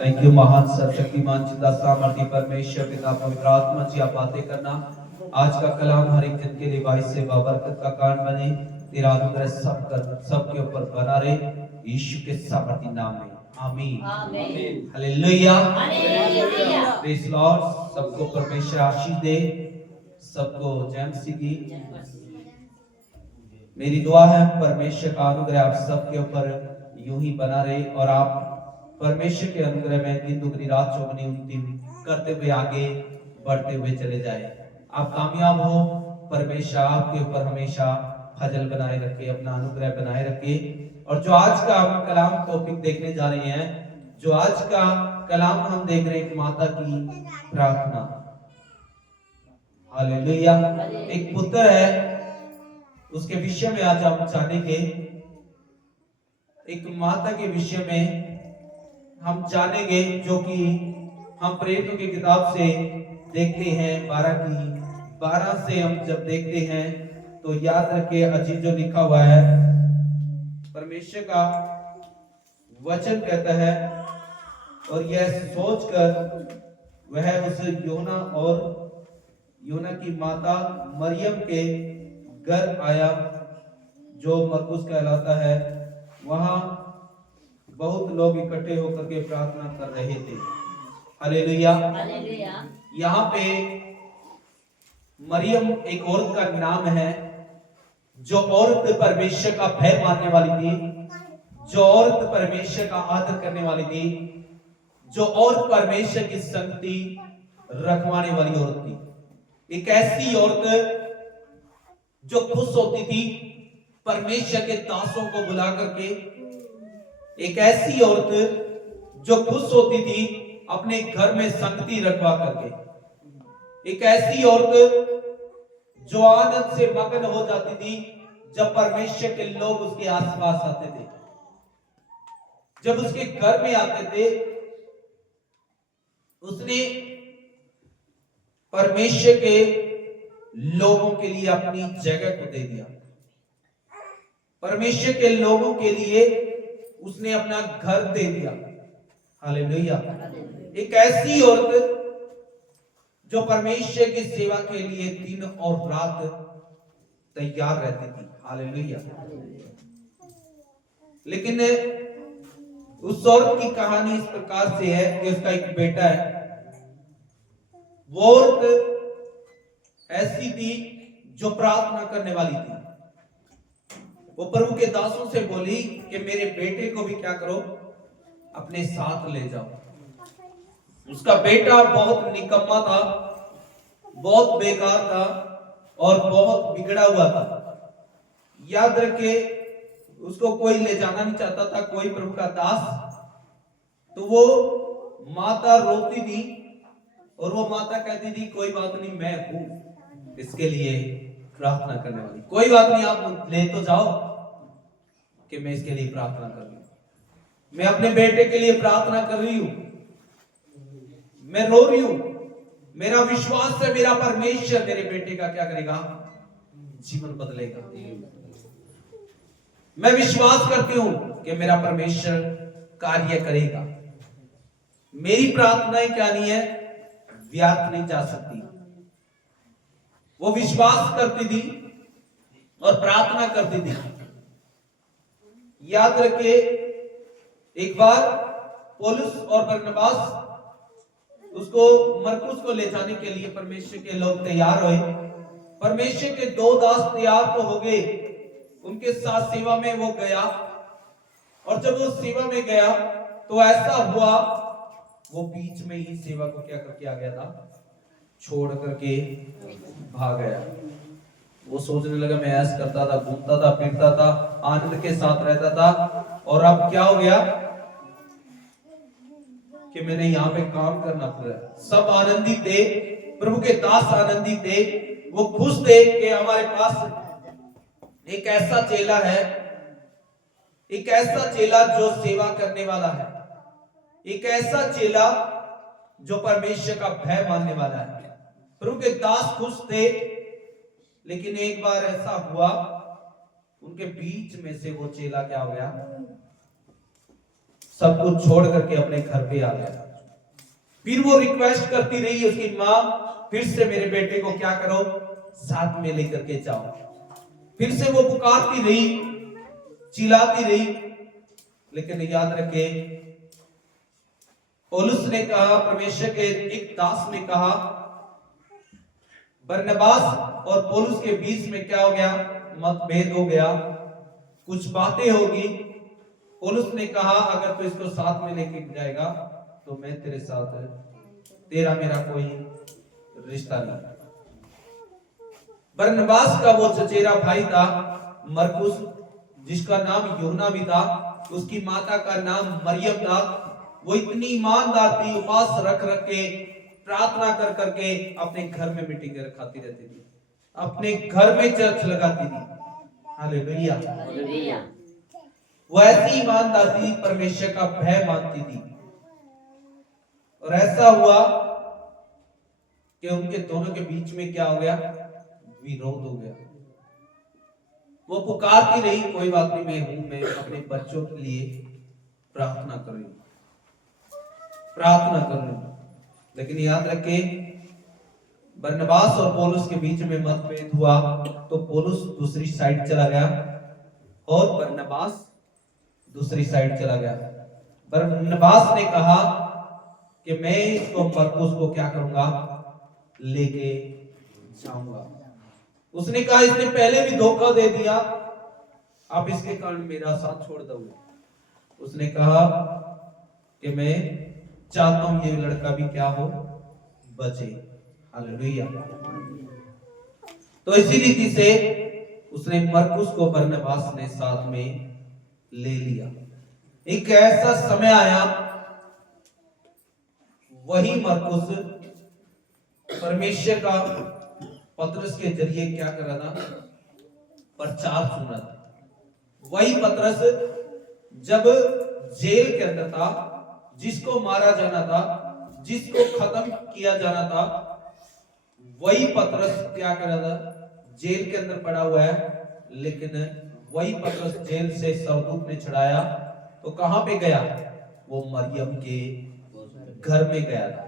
Thank you महान सर्वशक्तिमान जिंदा सामर्थ्य परमेश्वर पिता पवित्र आत्मा जी, आप बातें करना। आज का कलाम हर एक जन के लिए भाई से बाबरकत का कारण बने। तेरा अनुग्रह सबके ऊपर बना रहे, यीशु के सामर्थ्य नाम में, आमीन आमीन हालेलुया हालेलुया। Praise Lord. सबको परमेश्वर आशीष दे, सबको जय मसीह की। मेरी दुआ है परमेश्वर का अनुग्रह आप सबके ऊपर यूं ही बना रहे और आप परमेश्वर के अनुग्रह में दिन दुगनी रात चौगुनी उन्नति करते हुए आगे बढ़ते हुए चले जाए। आप कामयाब हो, परमेश्वर आपके ऊपर हमेशा फजल बनाए रखे, अपना अनुग्रह बनाए रखे। और जो आज का हम कलाम टॉपिक देखने जा रहे हैं, जो आज का कलाम हम देख रहे हैं, माता की प्रार्थना। हालेलुया। एक पुत्र है, उसके विषय में आज हम जानेंगे। एक माता के विषय में हम जानेंगे, जो कि हम प्रेरितों की किताब से देखते हैं 12 से हम जब देखते हैं तो याद रखिए अजीब जो लिखा हुआ है, परमेश्वर का वचन कहता है, और यह सोचकर वह उस योना की माता मरियम के घर आया, जो मरकुस कहलाता है। वहां बहुत लोग इकट्ठे होकर के प्रार्थना कर रहे थे। Hallelujah hallelujah. यहाँ पे मरियम एक औरत का नाम है, जो औरत परमेश्वर का भय मानने वाली थी, जो औरत परमेश्वर का आदर करने वाली थी, जो औरत परमेश्वर की संगति रखवाने वाली औरत थी। एक ऐसी औरत जो खुश होती थी परमेश्वर के दासों को बुला करके, एक ऐसी औरत जो खुश होती थी अपने घर में संगति रखवा करके, एक ऐसी औरत जो आनंद से मगन हो जाती थी जब परमेश्वर के लोग उसके आसपास आते थे, जब उसके घर में आते थे। उसने परमेश्वर के लोगों के लिए अपनी जगह को दे दिया, परमेश्वर के लोगों के लिए उसने अपना घर दे दिया। हालेलुया। एक ऐसी औरत जो परमेश्वर की सेवा के लिए दिन और रात तैयार रहती थी। हालेलुया। लेकिन उस औरत की कहानी इस प्रकार से है कि उसका एक बेटा है। वो औरत ऐसी थी जो प्रार्थना करने वाली थी। वो प्रभु के दासों से बोली कि मेरे बेटे को भी क्या करो, अपने साथ ले जाओ। उसका बेटा बहुत निकम्मा था, बहुत बेकार था और बहुत बिगड़ा हुआ था। याद रखे, उसको कोई ले जाना नहीं चाहता था, कोई प्रभु का दास। तो वो माता रोती थी और वो माता कहती थी कोई बात नहीं, मैं हूं इसके लिए प्रार्थना करने वाली, कोई बात नहीं, आप ले तो जाओ कि मैं इसके लिए प्रार्थना कर रही हूं, मैं अपने बेटे के लिए प्रार्थना कर रही हूं, मैं रो रही हूं। मेरा विश्वास है मेरा परमेश्वर मेरे बेटे का क्या करेगा, जीवन बदलेगा। मैं विश्वास करती हूं कि मेरा परमेश्वर कार्य करेगा। मेरी प्रार्थनाएं क्या नहीं है, व्यर्थ नहीं जा सकती। वो विश्वास करती थी और प्रार्थना करती थी। याद रखिए, एक बार पौलुस और बरनबास उसको मरकुस को ले जाने के लिए परमेश्वर के लोग तैयार हुए। परमेश्वर के दो दास तैयार तो हो गए, उनके साथ सेवा में वो गया। और जब वो सेवा में गया तो ऐसा हुआ, वो बीच में ही सेवा को क्या करके आ गया था, छोड़ करके भाग गया। वो सोचने लगा मैं ऐसा करता था, घूमता था, फिरता था, आनंद के साथ रहता था, और अब क्या हो गया कि मैंने यहाँ पे काम करना पड़ा। सब आनंदित थे, प्रभु के दास आनंदित थे, वो खुश थे कि हमारे पास एक ऐसा चेला है, एक ऐसा चेला जो सेवा करने वाला है, एक ऐसा चेला जो परमेश्वर का भय मानने वाला है। प्रभु के दास खुश थे। लेकिन एक बार ऐसा हुआ, उनके बीच में से वो चेला क्या हो गया, सब कुछ छोड़ करके अपने घर पे आ गया। फिर वो रिक्वेस्ट करती रही उसकी माँ, फिर से मेरे बेटे को क्या करो, साथ में लेकर के जाओ। फिर से वो पुकारती रही, चिल्लाती रही, लेकिन याद रखे पौलुस ने कहा, परमेश्वर के एक दास ने कहा, बरनबास और पौलुस के बीच में क्या हो गया, मतभेद हो गया, कुछ बातें होगी। पौलुस ने कहा अगर तू इसको साथ में लेके जाएगा तो मैं तेरे साथ, तेरा मेरा कोई रिश्ता नहीं। बरनबास का वो चचेरा भाई था मरकुस, जिसका नाम यूहन्ना भी था, उसकी माता का नाम मरियम था। वो इतनी ईमानदार थी, उपास रख रख के, प्रार्थना कर करके अपने घर में मीटिंग रखाती रहती थी, अपने घर में चर्च लगाती थी। हालेलुया। वो ऐसी ईमानदार थी, परमेश्वर का भय मानती थी। और ऐसा हुआ कि उनके दोनों के बीच में क्या हो गया, विरोध हो गया। वो पुकारती रही, कोई बात नहीं, मैं अपने बच्चों के लिए प्रार्थना कर रही हूं, प्रार्थना कर रही हूं। लेकिन याद रखे बरनबास और पौलुस के बीच में मतभेद हुआ, तो पौलुस दूसरी साइड चला गया और बरनबास दूसरी साइड चला गया। बरनबास ने कहा कि मैं इसको मरकुस को क्या करूंगा, लेके जाऊंगा। उसने कहा इसने पहले भी धोखा दे दिया, अब इसके कारण मेरा साथ छोड़ दोगे। उसने कहा कि मैं चाहता हूं ये लड़का भी क्या हो, बचे। हालेलुया। तो इसी रीति से उसने मरकुस को बरनबास ने साथ में ले लिया। एक ऐसा समय आया, वही मरकुस परमेश्वर का पतरस के जरिए क्या कर रहा था, प्रचार सुन रहा था। वही पतरस जब जेल के अंदर था, जिसको मारा जाना था, जिसको खत्म किया जाना था, वही पतरस क्या कर रहा था, जेल के अंदर पड़ा हुआ है। लेकिन वही पतरस जेल से सरदूत ने छुड़ाया तो कहां पे गया, वो मरियम के घर में गया था।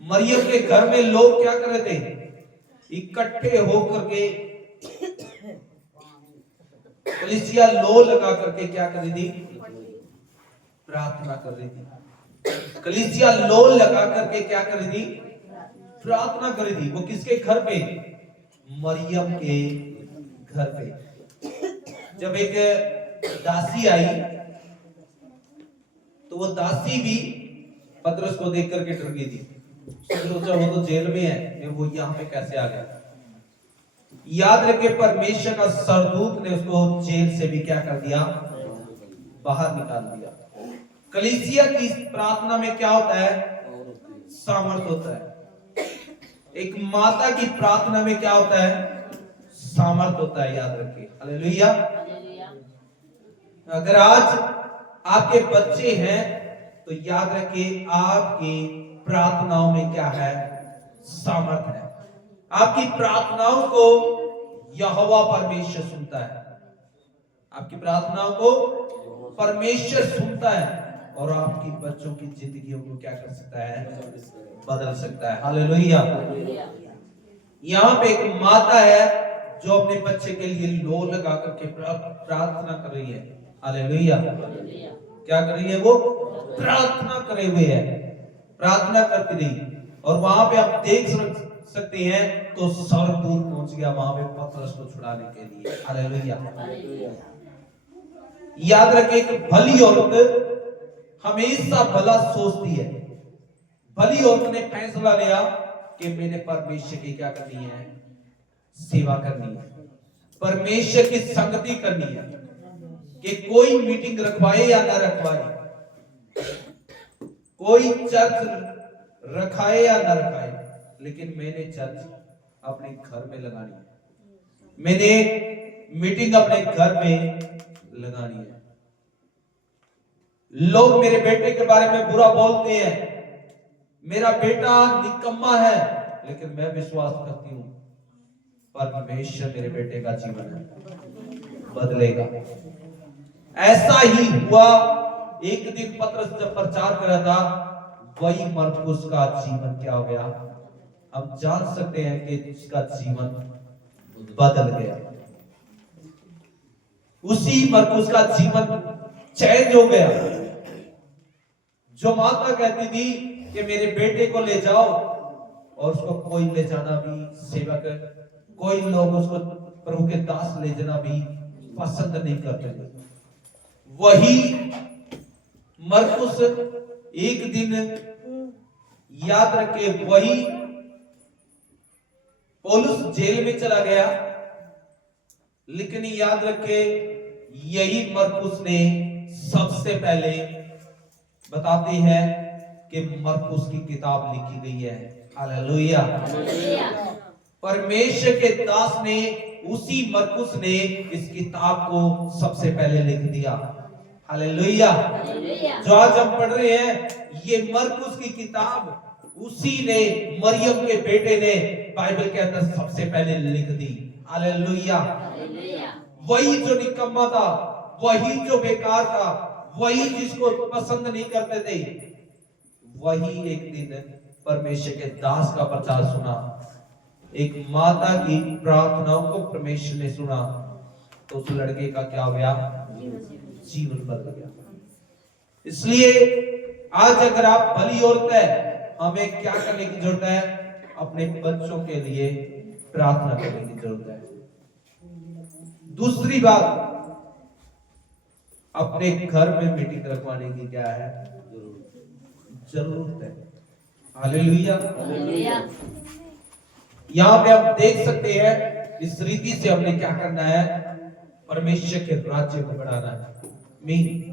मरियम के घर में लोग क्या कर रहे थे, इकट्ठे होकर के कलीसिया लो लगा करके क्या कर रही थी, प्रार्थना कर रही थी। कलीसिया लो लगा करके क्या कर रही थी, प्रार्थना कर रही थी। वो किसके घर पे, मरियम के घर पे। जब एक दासी आई तो वो दासी भी पतरस को देख करके डर गई थी। सोचा वो तो जेल में है, वो यहाँ पे कैसे आ गया। याद रखे परमेश्वर का सरदूत ने उसको जेल से भी क्या कर दिया, बाहर निकाल दिया। कलीसिया की प्रार्थना में क्या होता है, सामर्थ होता है। एक माता की प्रार्थना में क्या होता है, सामर्थ होता है। याद रखिए। हालेलुया। अगर आज आपके बच्चे हैं तो याद रखिए आपकी प्रार्थनाओं में क्या है, सामर्थ है। आपकी प्रार्थनाओं को यहोवा परमेश्वर सुनता है। आपकी प्रार्थनाओं को परमेश्वर सुनता है और आपकी बच्चों की जिंदगियों को क्या कर सकता है, बदल सकता है। हालेलुया। यहाँ पे एक माता है जो अपने बच्चे के लिए लो लगा करके प्रार्थना कर रही है। हालेलुया। क्या कर रही है, वो प्रार्थना करे हुए है, प्रार्थना करती रही। और वहां पे आप देख सकते हैं तो सरदूत पहुंच गया वहां पे पतरस को छुड़ाने के लिए। हालेलुया। याद रखिए एक भली औरत हमेशा भला सोचती है। भली औरत ने फैसला लिया कि मैंने परमेश्वर की क्या करनी है, सेवा करनी है, परमेश्वर की संगति करनी है। कि कोई मीटिंग रखवाए या ना रखवाए, कोई चर्च रखाए या ना रखाए, लेकिन मैंने चर्च अपने घर में लगानी है, मैंने मीटिंग अपने घर में लगानी है। लोग मेरे बेटे के बारे में बुरा बोलते हैं, मेरा बेटा निकम्मा है, लेकिन मैं विश्वास करती हूं परमेश्वर मेरे बेटे का जीवन है बदलेगा। ऐसा ही हुआ। एक दिन पतरस जब प्रचार कर रहा था, वही मरकुस का जीवन क्या हो गया, हम जान सकते हैं कि उसका जीवन बदल गया। उसी मरकुस का जीवन चेंज हो गया। जो माता कहती थी कि मेरे बेटे को ले जाओ, और उसको कोई ले जाना भी, सेवक कोई लोग उसको प्रभु के दास ले जाना भी पसंद नहीं करते थे, वही मरकुस एक दिन, याद रखे, वही पौलुस जेल में चला गया, लेकिन याद रखे यही मरकुस ने सबसे पहले बताते हैं कि मरकुस की किताब लिखी गई है। हालेलुया। परमेश्वर के दास ने, उसी मरकुस ने इस किताब को सबसे पहले लिख दिया। हालेलुया। जो आज हम पढ़ रहे हैं, ये मरकुस की किताब उसी ने, मरियम के बेटे ने बाइबल के अंदर सबसे पहले लिख दी। हालेलुया। वही जो निकम्मा था, वही जो बेकार था, वही जिसको पसंद नहीं करते थे, वही एक दिन परमेश्वर के दास का प्रचार सुना, एक माता की प्रार्थनाओं को परमेश्वर ने सुना, तो उस लड़के का क्या हो गया, जीवन बदल गया। इसलिए आज अगर आप भली औरत है, हमें क्या करने की जरूरत है, अपने बच्चों के लिए प्रार्थना करने की जरूरत है। दूसरी बात, अपने घर में मीटिंग रखवाने की क्या है, जरूरत है। हालेलुया। यहाँ पे आप देख सकते हैं, इस रीति से हमने क्या करना है, परमेश्वर के राज्य को बढ़ाना है। मीन